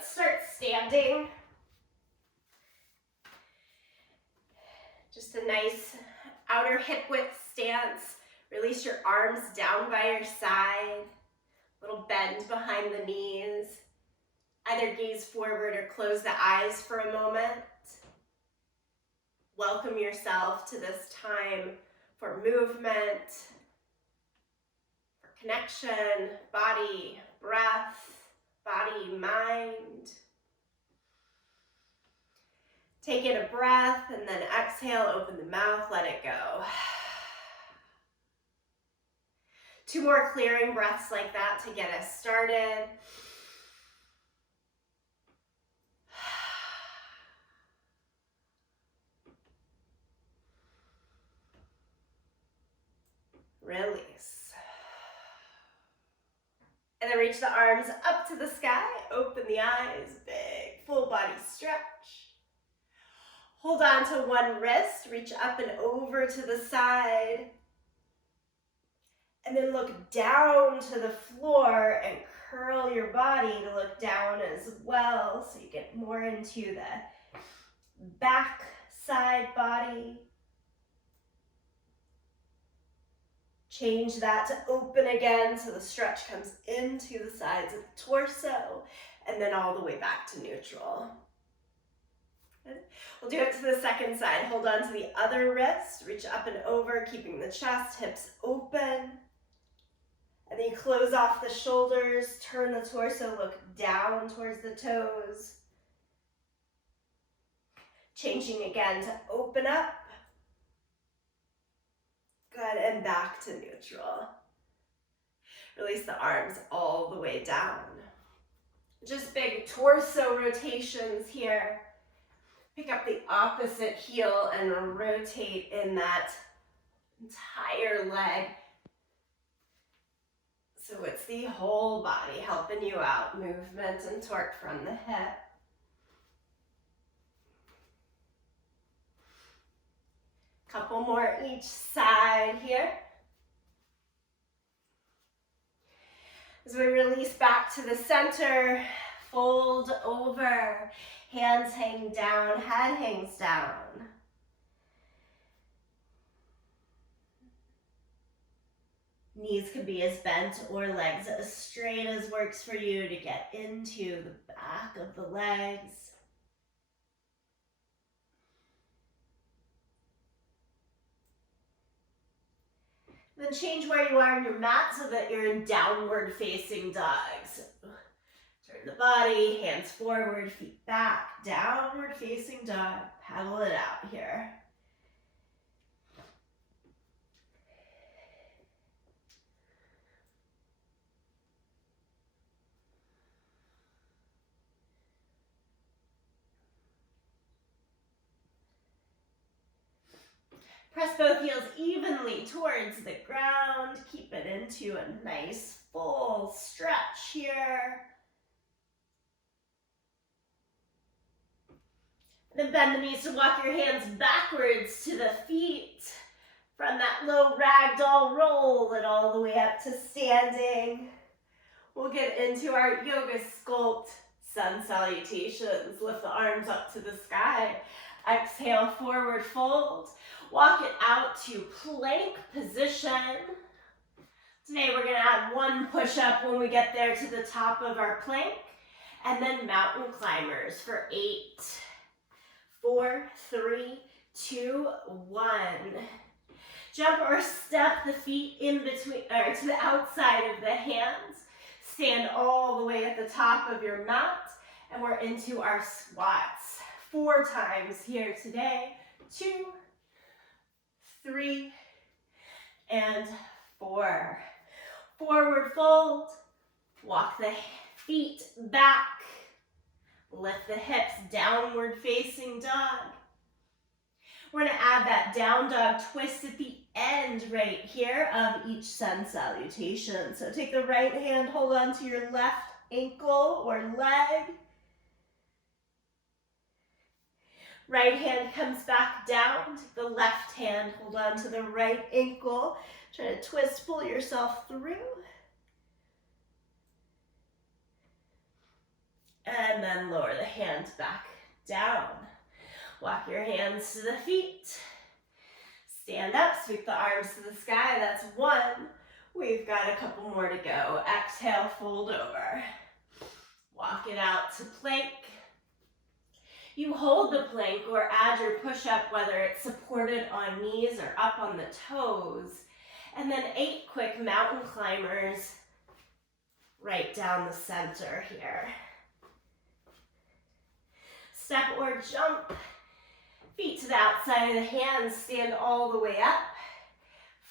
let's start standing. Just a nice outer hip width stance. Release your arms down by your side. Little bend behind the knees. Either gaze forward or close the eyes for a moment. Welcome yourself to this time for movement, for connection, body, breath, body, mind. Take in a breath and then exhale, open the mouth, let it go. 2 more clearing breaths like that to get us started. Release. And then reach the arms up to the sky, open the eyes, big full body stretch. Hold on to one wrist, reach up and over to the side. And then look down to the floor and curl your body to look down as well, so you get more into the back side body. Change that to open again so the stretch comes into the sides of the torso and then all the way back to neutral. Good. We'll do it to the second side. Hold on to the other wrist, reach up and over, keeping the chest, hips open. And then you close off the shoulders, turn the torso, look down towards the toes. Changing again to open up. Good, and back to neutral. Release the arms all the way down. Just big torso rotations here. Pick up the opposite heel and rotate in that entire leg. So it's the whole body helping you out, movement and torque from the hip. Couple more each side here. As we release back to the center, fold over, hands hang down, head hangs down. Knees can be as bent or legs as straight as works for you to get into the back of the legs. Then change where you are on your mat so that you're in downward facing dog. So turn the body, hands forward, feet back, downward facing dog. Paddle it out here. Press both heels evenly towards the ground. Keep it into a nice full stretch here. Then bend the knees to walk your hands backwards to the feet. From that low ragdoll, roll it all the way up to standing. We'll get into our yoga sculpt sun salutations. Lift the arms up to the sky. Exhale, forward fold. Walk it out to plank position. Today we're going to add 1 push-up when we get there to the top of our plank. And then mountain climbers for 8, 4, 3, 2, 1. Jump or step the feet in between, or to the outside of the hands. Stand all the way at the top of your mat. And we're into our squats. 4 times here today. 2, 3, and 4. Forward fold. Walk the feet back. Lift the hips, downward facing dog. We're going to add that down dog twist at the end right here of each sun salutation. So take the right hand, hold on to your left ankle or leg. Right hand comes back down, take the left hand, hold on to the right ankle. Try to twist, pull yourself through. And And then lower the hands back down. Walk your hands to the feet. Stand up, sweep the arms to the sky. That's one. We've got a couple more to go. Exhale, fold over. Walk it out to plank. You hold the plank or add your push-up, whether it's supported on knees or up on the toes. And then 8 quick mountain climbers right down the center here. Step or jump. Feet to the outside of the hands, stand all the way up.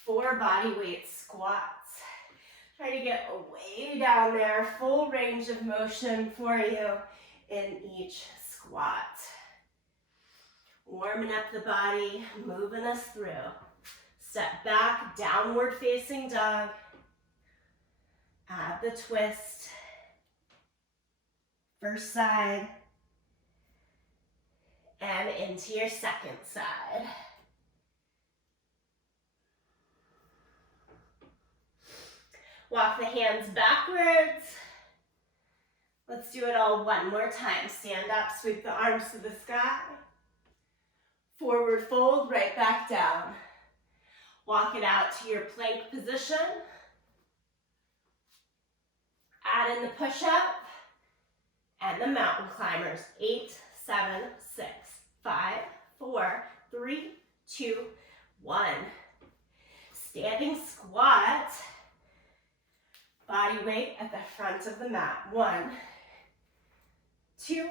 4 body weight squats. Try to get way down there, full range of motion for you in each squat. Warming up the body, moving us through. Step back, downward facing dog. Add the twist. First side. And into your second side. Walk the hands backwards. Let's do it all one more time. Stand up, sweep the arms to the sky. Forward fold, right back down. Walk it out to your plank position. Add in the push-up and the mountain climbers. 8, 7, 6, 5, 4, 3, 2, 1. Standing squat. Body weight at the front of the mat. 1, 2,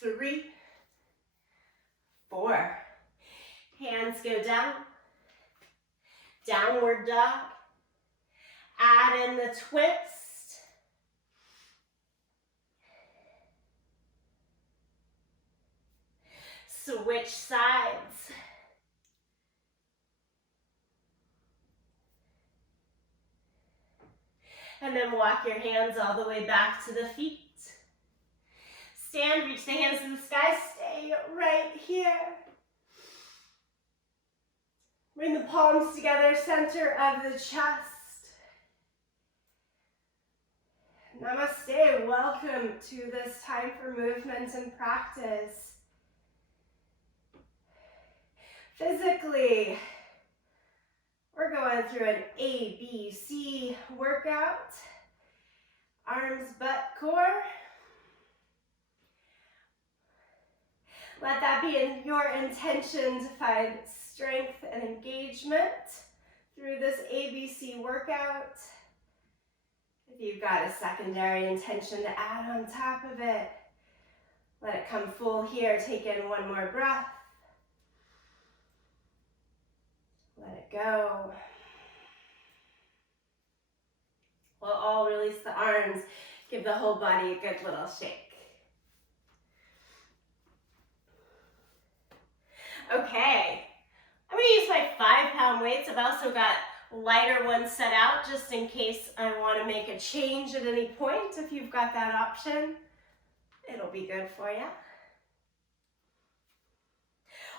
3, 4. Hands go down. Downward dog. Add in the twist. Switch sides. And then walk your hands all the way back to the feet. Stand, reach the hands to the sky, stay right here. Bring the palms together, center of the chest. Namaste, welcome to this time for movement and practice. Physically, we're going through an ABC workout. Arms, butt, core. Let that be in your intention to find strength and engagement through this ABC workout. If you've got a secondary intention to add on top of it, let it come full here. Take in one more breath. Let it go. We'll all release the arms. Give the whole body a good little shake. Okay, I'm going to use my 5-pound weights. I've also got lighter ones set out just in case I want to make a change at any point. If you've got that option, it'll be good for you.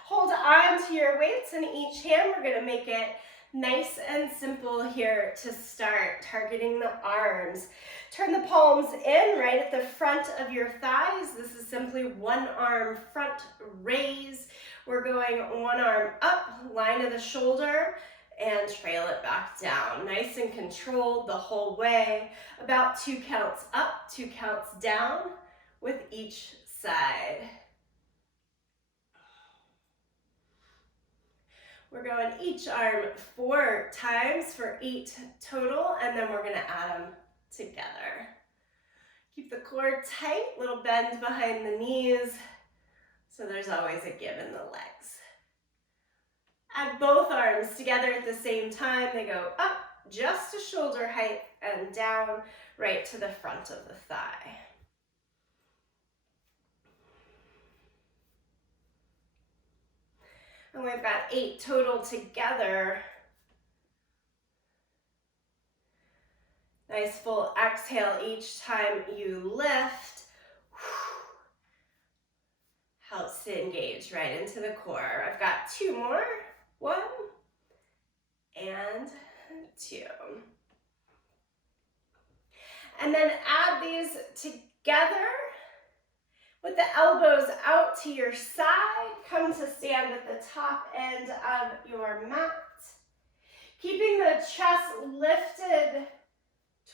Hold on to your weights in each hand. We're going to make it nice and simple here to start, targeting the arms. Turn the palms in right at the front of your thighs. This is simply one arm front raise. We're going one arm up, line of the shoulder, and trail it back down. Nice and controlled the whole way. About 2 counts up, 2 counts down with each side. We're going each arm 4 times for 8 total, and then we're going to add them together. Keep the core tight, little bend behind the knees, so there's always a give in the legs. Add both arms together at the same time. They go up just to shoulder height and down right to the front of the thigh. And we've got 8 total together. Nice full exhale each time you lift. Helps to engage right into the core. I've got 2 more. 1 and 2. And then add these together with the elbows out to your side. Come to stand at the top end of your mat. Keeping the chest lifted,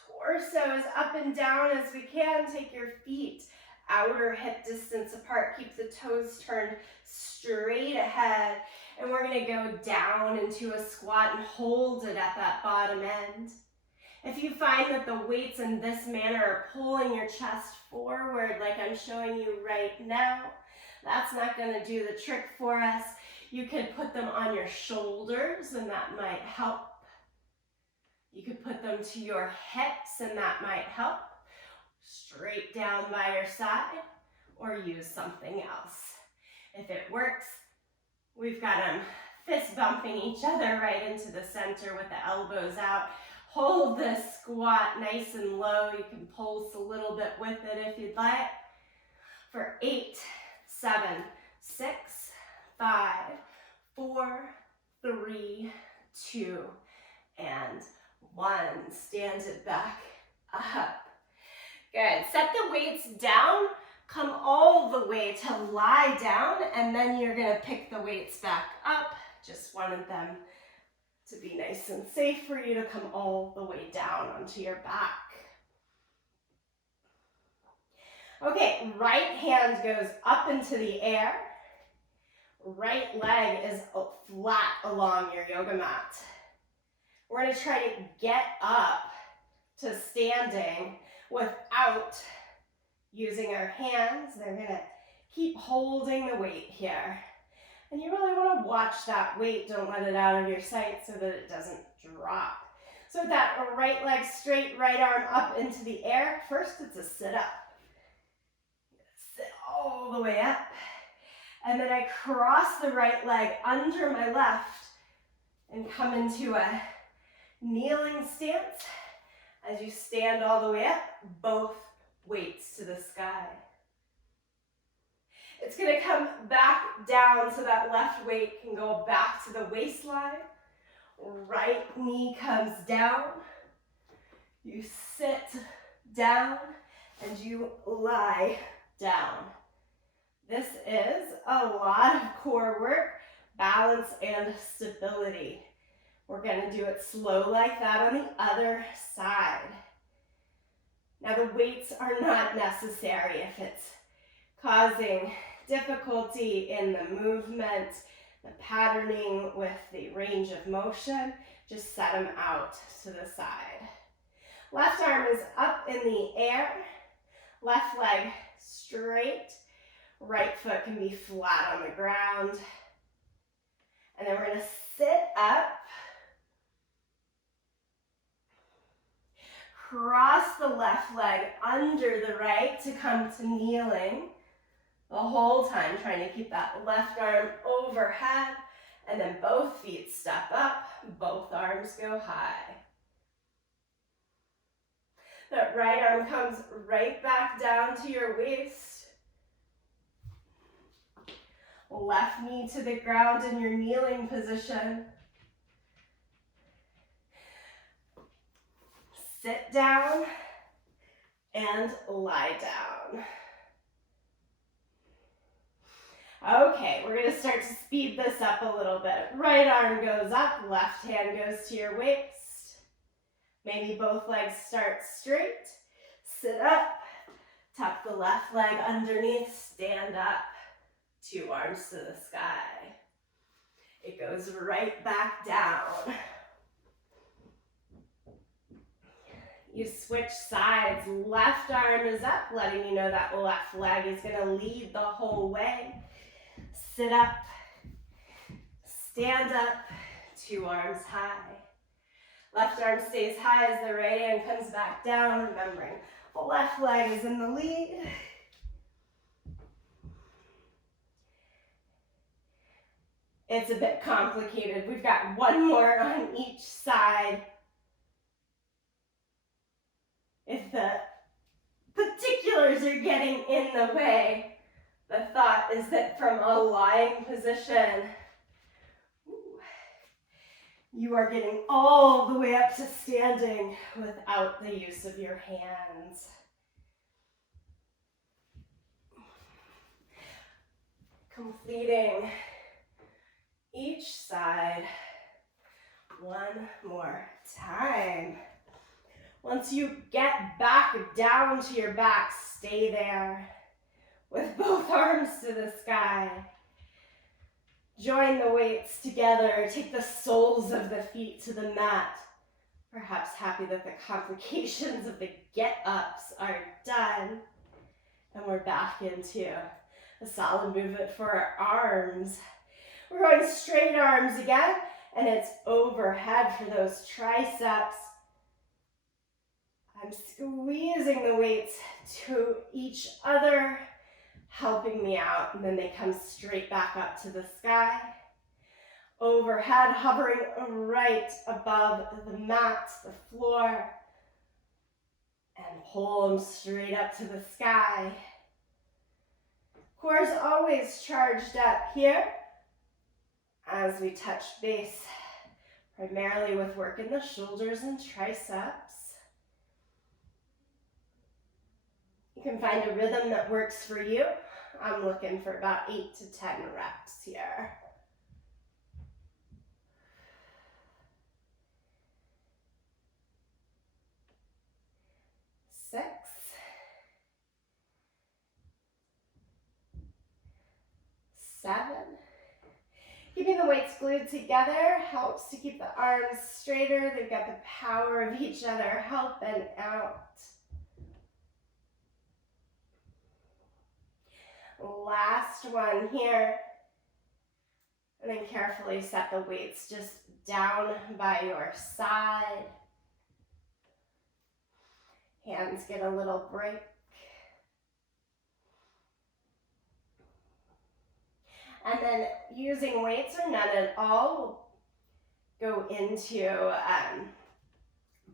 torso as up and down as we can. Take your feet outer hip distance apart. Keep the toes turned straight ahead. And we're going to go down into a squat and hold it at that bottom end. If you find that the weights in this manner are pulling your chest forward like I'm showing you right now, that's not going to do the trick for us. You could put them on your shoulders and that might help. You could put them to your hips and that might help. Straight down by your side, or use something else. If it works, we've got them fist bumping each other right into the center with the elbows out. Hold this squat nice and low. You can pulse a little bit with it if you'd like. For 8, 7, 6, 5, 4, 3, 2, and 1. Stand it back up. Good. Set the weights down. Come all the way to lie down, and then you're going to pick the weights back up. Just wanted them to be nice and safe for you to come all the way down onto your back. Okay, right hand goes up into the air. Right leg is flat along your yoga mat. We're going to try to get up to standing without using our hands. They're going to keep holding the weight here. And you really want to watch that weight. Don't let it out of your sight so that it doesn't drop. So with that right leg straight, right arm up into the air. First, it's a sit up. Sit all the way up. And then I cross the right leg under my left and come into a kneeling stance. As you stand all the way up, both weights to the sky. It's going to come back down so that left weight can go back to the waistline. Right knee comes down. You sit down and you lie down. This is a lot of core work, balance, and stability. We're going to do it slow like that on the other side. Now the weights are not necessary if it's causing difficulty in the movement, the patterning with the range of motion. Just set them out to the side. Left arm is up in the air, left leg straight, right foot can be flat on the ground. And then we're going to sit up, cross the left leg under the right to come to kneeling. The whole time trying to keep that left arm overhead, and then both feet step up, both arms go high. That right arm comes right back down to your waist. Left knee to the ground in your kneeling position. Sit down and lie down. Okay, we're going to start to speed this up a little bit. Right arm goes up, left hand goes to your waist. Maybe both legs start straight. Sit up, tuck the left leg underneath, stand up, 2 arms to the sky. It goes right back down. You switch sides. Left arm is up, letting you know that left leg is going to lead the whole way. Sit up, stand up, 2 arms high. Left arm stays high as the right hand comes back down, remembering the left leg is in the lead. It's a bit complicated. We've got 1 more on each side. If the particulars are getting in the way, the thought is that from a lying position, You are getting all the way up to standing without the use of your hands. Completing each side one more time. Once you get back down to your back, stay there with both arms to the sky. Join the weights together. Take the soles of the feet to the mat. Perhaps happy that the complications of the get-ups are done. And we're back into a solid movement for our arms. We're going straight arms again, and it's overhead for those triceps. I'm squeezing the weights to each other, helping me out, and then they come straight back up to the sky. Overhead, hovering right above the mat, the floor, and pull them straight up to the sky. Core's always charged up here as we touch base, primarily with work in the shoulders and triceps. You can find a rhythm that works for you. I'm looking for about 8 to 10 reps here. 6, 7. Keeping the weights glued together helps to keep the arms straighter. They've got the power of each other helping out. Last one here. And then carefully set the weights just down by your side. Hands get a little break. And then using weights or none at all, we'll go into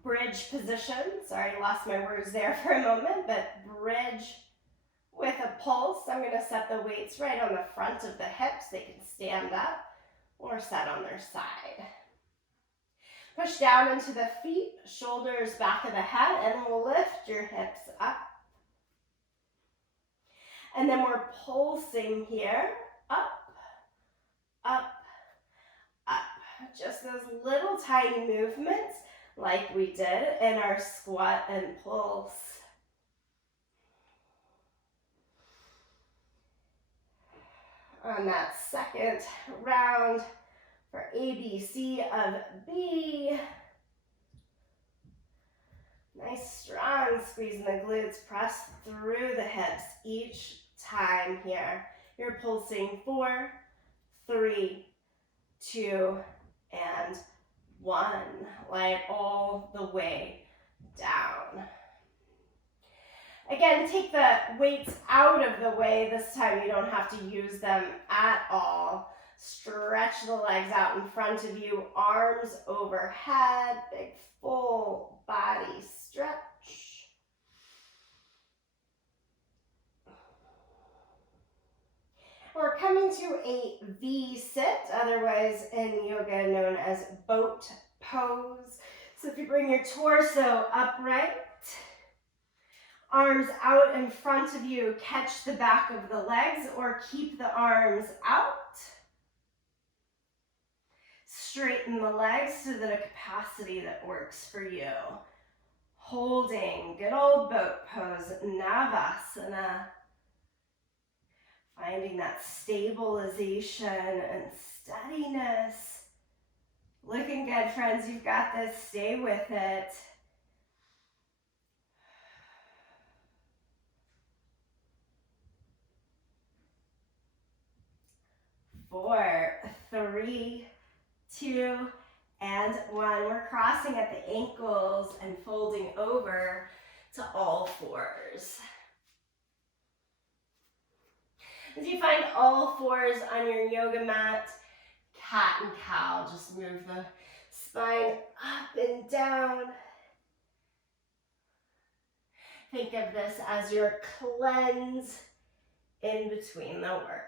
bridge position. Sorry, I lost my words there for a moment, but bridge with a pulse. I'm going to set the weights right on the front of the hips. They can stand up or set on their side. Push down into the feet, shoulders back of the head, and lift your hips up. And then we're pulsing here, up, up, up. Just those little tiny movements like we did in our squat and pulse. On that second round for ABC of B. Nice strong squeeze in the glutes. Press through the hips each time here. You're pulsing 4, 3, 2, and 1. Light all the way down. Again, take the weights out of the way. This time you don't have to use them at all. Stretch the legs out in front of you, arms overhead, big full body stretch. We're coming to a V-sit, otherwise in yoga known as boat pose. So if you bring your torso upright, arms out in front of you, catch the back of the legs or keep the arms out. Straighten the legs to the capacity that works for you. Holding, good old boat pose, Navasana. Finding that stabilization and steadiness. Looking good, friends. You've got this. Stay with it. 4, 3, 2, and 1. We're crossing at the ankles and folding over to all fours. As you find all fours on your yoga mat, cat and cow, just move the spine up and down. Think of this as your cleanse in between the work.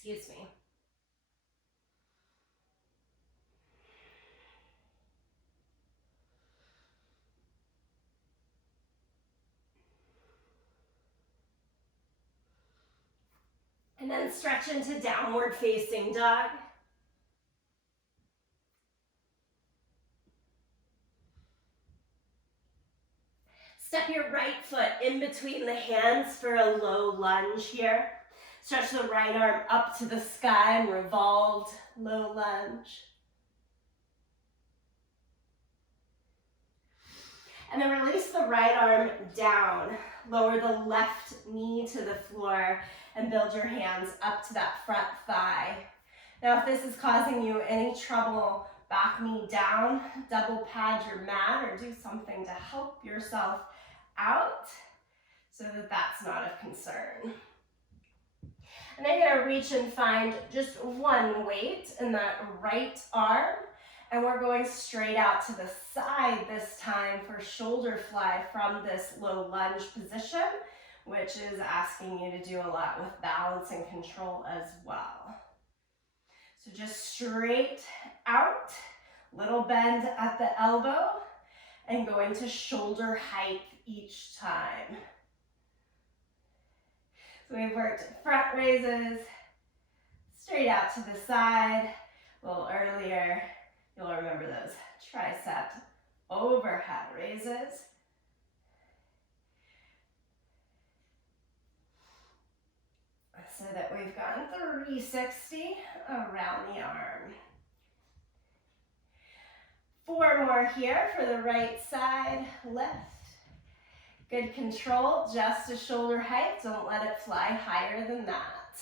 Excuse me. And then stretch into downward facing dog. Step your right foot in between the hands for a low lunge here. Stretch the right arm up to the sky and revolved low lunge. And then release the right arm down. Lower the left knee to the floor and build your hands up to that front thigh. Now, if this is causing you any trouble, back knee down, double pad your mat or do something to help yourself out so that that's not of concern. And then you're gonna reach and find just one weight in that right arm, and we're going straight out to the side this time for shoulder fly from this low lunge position, which is asking you to do a lot with balance and control as well. So just straight out, little bend at the elbow, and going to shoulder height each time. So we've worked front raises, straight out to the side. A little earlier, you'll remember those tricep overhead raises. So that we've gone 360 around the arm. 4 more here for the right side, lift. Good control, just to shoulder height. Don't let it fly higher than that.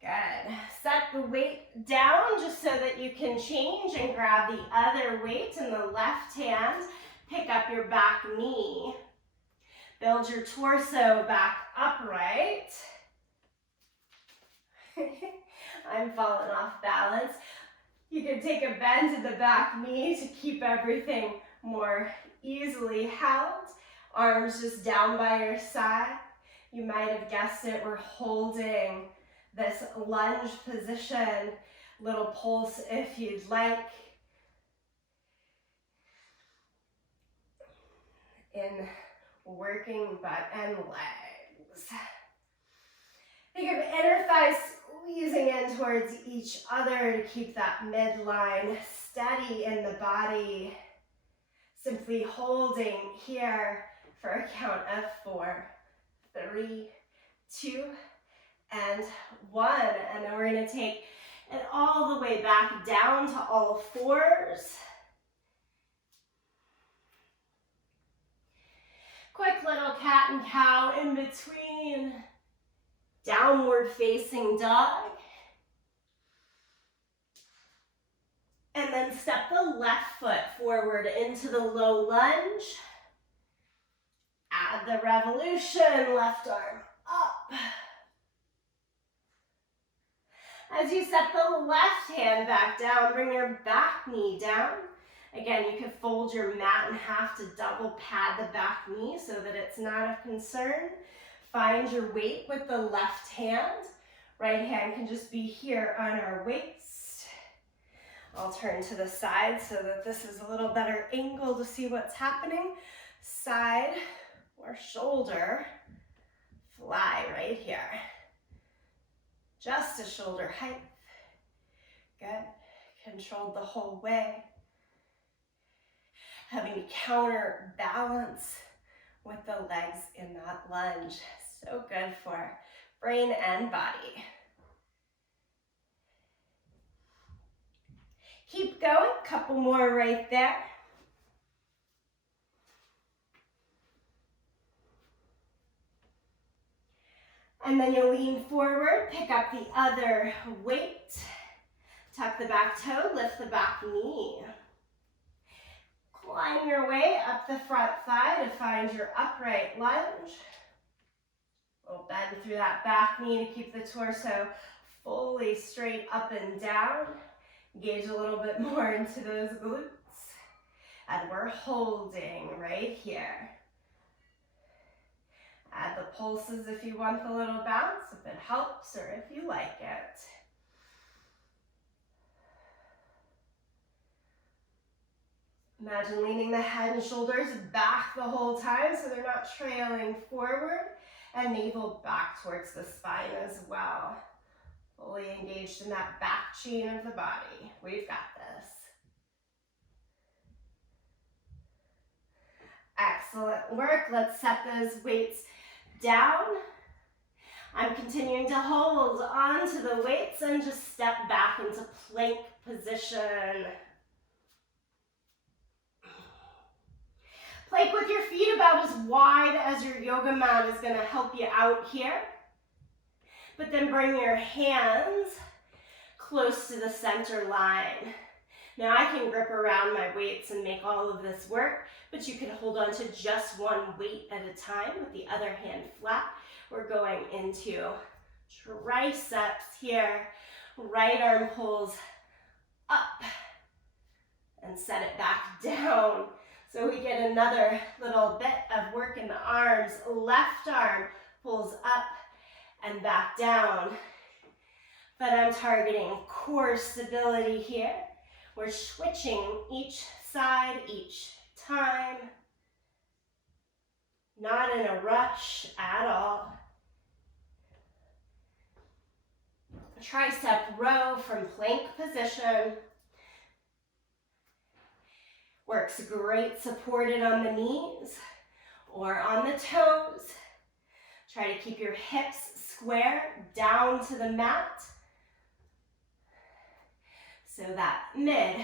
Good. Set the weight down just so that you can change and grab the other weight in the left hand. Pick up your back knee. Build your torso back upright. I'm falling off balance. You can take a bend in the back knee to keep everything more easily held. Arms just down by your side. You might have guessed it, we're holding this lunge position. Little pulse if you'd like. In working butt and legs. Think of inner thighs squeezing in towards each other to keep that midline steady in the body. Simply holding here for a count of 4, 3, 2, and 1. And then we're going to take it all the way back down to all fours. Quick little cat and cow in between. Downward facing dog. And then step the left foot forward into the low lunge. Add the revolution, left arm up. As you set the left hand back down, bring your back knee down. Again, you could fold your mat in half to double pad the back knee so that it's not of concern. Find your weight with the left hand. Right hand can just be here on our waist. I'll turn to the side so that this is a little better angle to see what's happening. Side or shoulder fly right here. Just a shoulder height. Good. Controlled the whole way. Having counterbalance with the legs in that lunge. So good for brain and body. Keep going, couple more right there. And then you'll lean forward, pick up the other weight. Tuck the back toe, lift the back knee. Climb your way up the front thigh to find your upright lunge. We'll bend through that back knee to keep the torso fully straight up and down. Engage a little bit more into those glutes. And we're holding right here. Add the pulses if you want the little bounce, if it helps or if you like it. Imagine leaning the head and shoulders back the whole time so they're not trailing forward, and navel back towards the spine as well. Fully engaged in that back chain of the body. We've got this. Excellent work. Let's set those weights down. I'm continuing to hold onto the weights and just step back into plank position. Plank with your feet about as wide as your yoga mat is going to help you out here. But then bring your hands close to the center line. Now I can grip around my weights and make all of this work, but you can hold on to just one weight at a time with the other hand flat. We're going into triceps here. Right arm pulls up and set it back down. So we get another little bit of work in the arms. Left arm pulls up and back down. But I'm targeting core stability here. We're switching each side each time. Not in a rush at all. Tricep row from plank position. Works great supported on the knees or on the toes. Try to keep your hips square down to the mat so that mid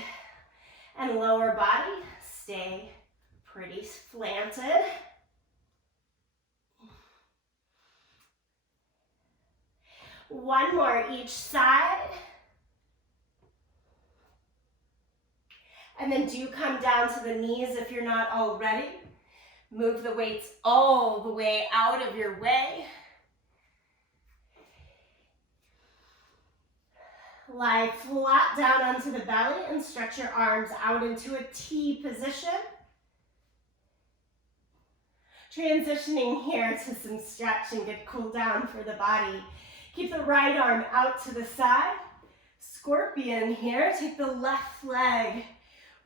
and lower body stay pretty slanted. One more each side. And then do come down to the knees if you're not already. Move the weights all the way out of your way. Lie flat down onto the belly and stretch your arms out into a T position. Transitioning here to some stretch and good cool down for the body. Keep the right arm out to the side. Scorpion here. Take the left leg.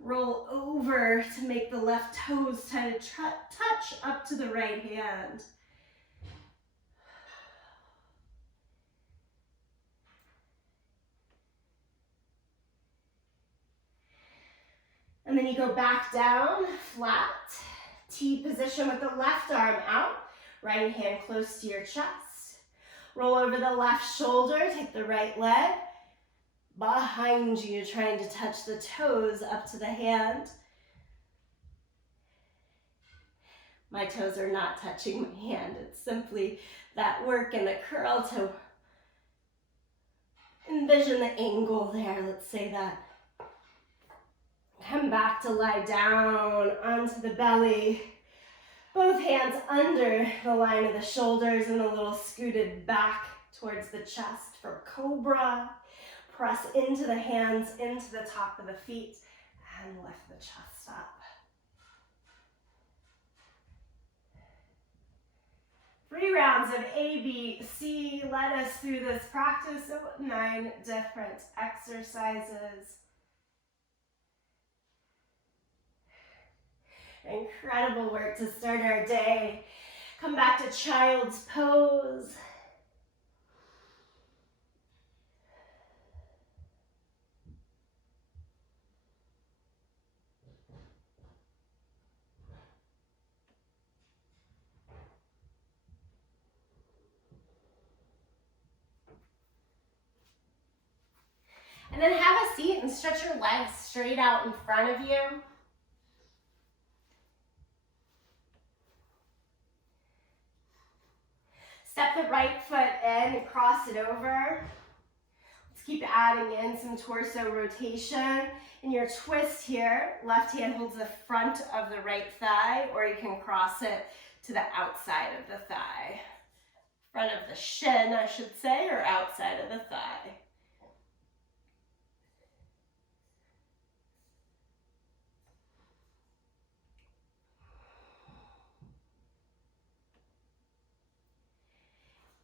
Roll over to make the left toes touch up to the right hand. And then you go back down, flat, T position with the left arm out, right hand close to your chest. Roll over the left shoulder, take the right leg behind you, trying to touch the toes up to the hand. My toes are not touching my hand. It's simply that work in the curl to envision the angle there. Let's say that. Come back to lie down onto the belly. Both hands under the line of the shoulders and a little scooted back towards the chest for cobra. Press into the hands, into the top of the feet, and lift the chest up. 3 rounds of A, B, C led us through this practice of 9 different exercises. Incredible work to start our day. Come back to child's pose. And then have a seat and stretch your legs straight out in front of you. Step the right foot in and cross it over. Let's keep adding in some torso rotation. In your twist here, left hand holds the front of the right thigh, or you can cross it to the outside of the thigh. Front of the shin, I should say, or outside of the thigh.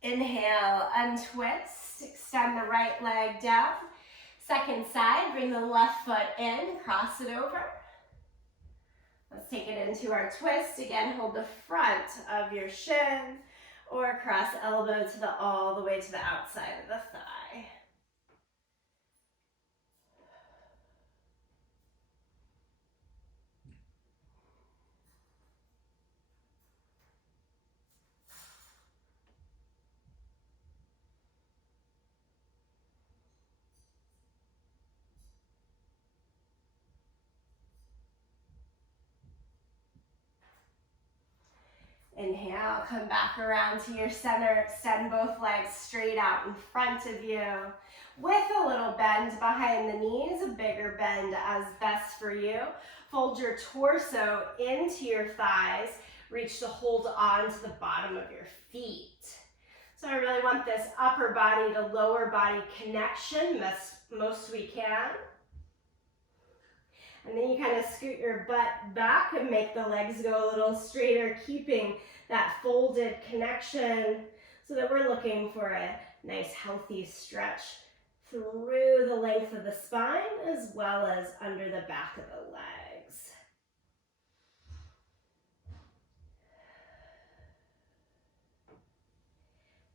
Inhale, untwist, extend the right leg down. Second side, bring the left foot in, cross it over. Let's take it into our twist. Again, hold the front of your shin or cross elbow to all the way to the outside of the thigh. Inhale, come back around to your center, extend both legs straight out in front of you with a little bend behind the knees, a bigger bend as best for you. Fold your torso into your thighs, reach to hold on to the bottom of your feet. So I really want this upper body to lower body connection most we can. And then you kind of scoot your butt back and make the legs go a little straighter, keeping that folded connection so that we're looking for a nice healthy stretch through the length of the spine as well as under the back of the legs.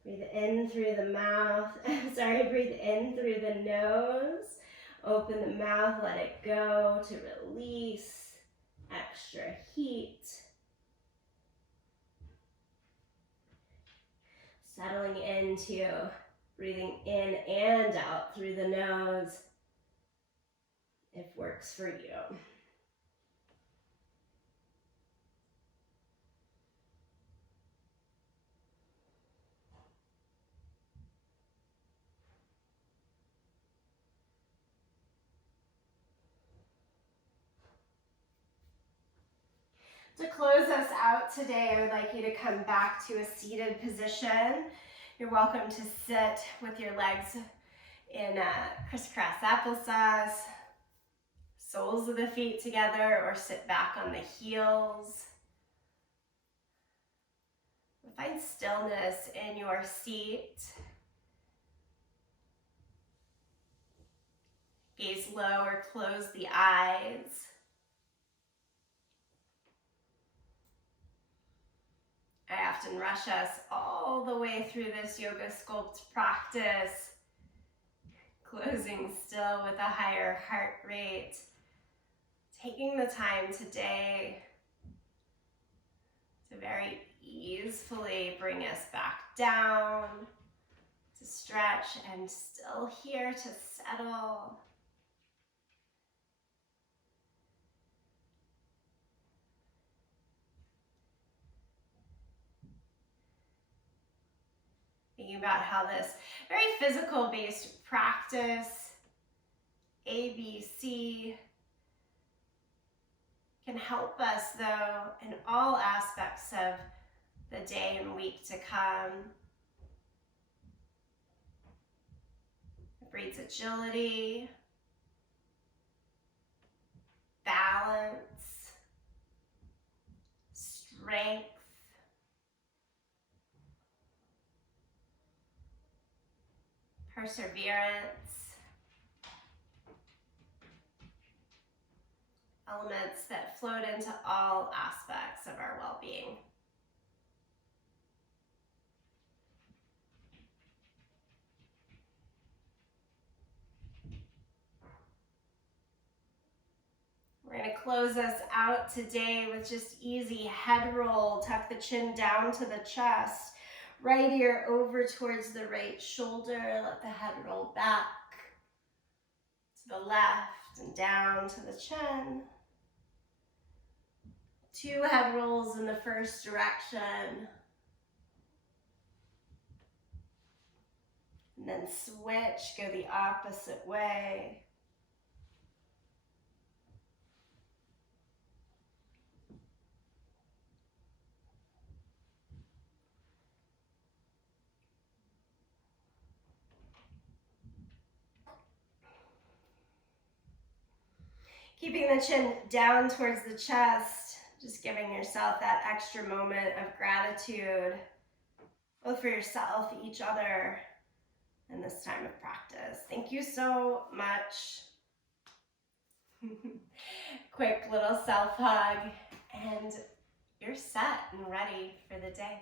Breathe in through the mouth, breathe in through the nose. Open the mouth, let it go to release extra heat. Settling into breathing in and out through the nose if works for you. To close us out today, I would like you to come back to a seated position. You're welcome to sit with your legs in crisscross applesauce, soles of the feet together, or sit back on the heels. Find stillness in your seat. Gaze low or close the eyes. I often rush us all the way through this yoga sculpt practice, closing still with a higher heart rate, taking the time today to very easily bring us back down, to stretch and still here to settle. Thinking about how this very physical-based practice, ABC, can help us, though, in all aspects of the day and week to come. It breeds agility, balance, strength, perseverance, elements that float into all aspects of our well-being. We're going to close us out today with just easy head roll. Tuck the chin down to the chest. Right ear over towards the right shoulder. Let the head roll back to the left and down to the chin. 2 head rolls in the first direction. And then switch, go the opposite way. Keeping the chin down towards the chest, just giving yourself that extra moment of gratitude both for yourself, each other, in this time of practice. Thank you so much. Quick little self hug, and you're set and ready for the day.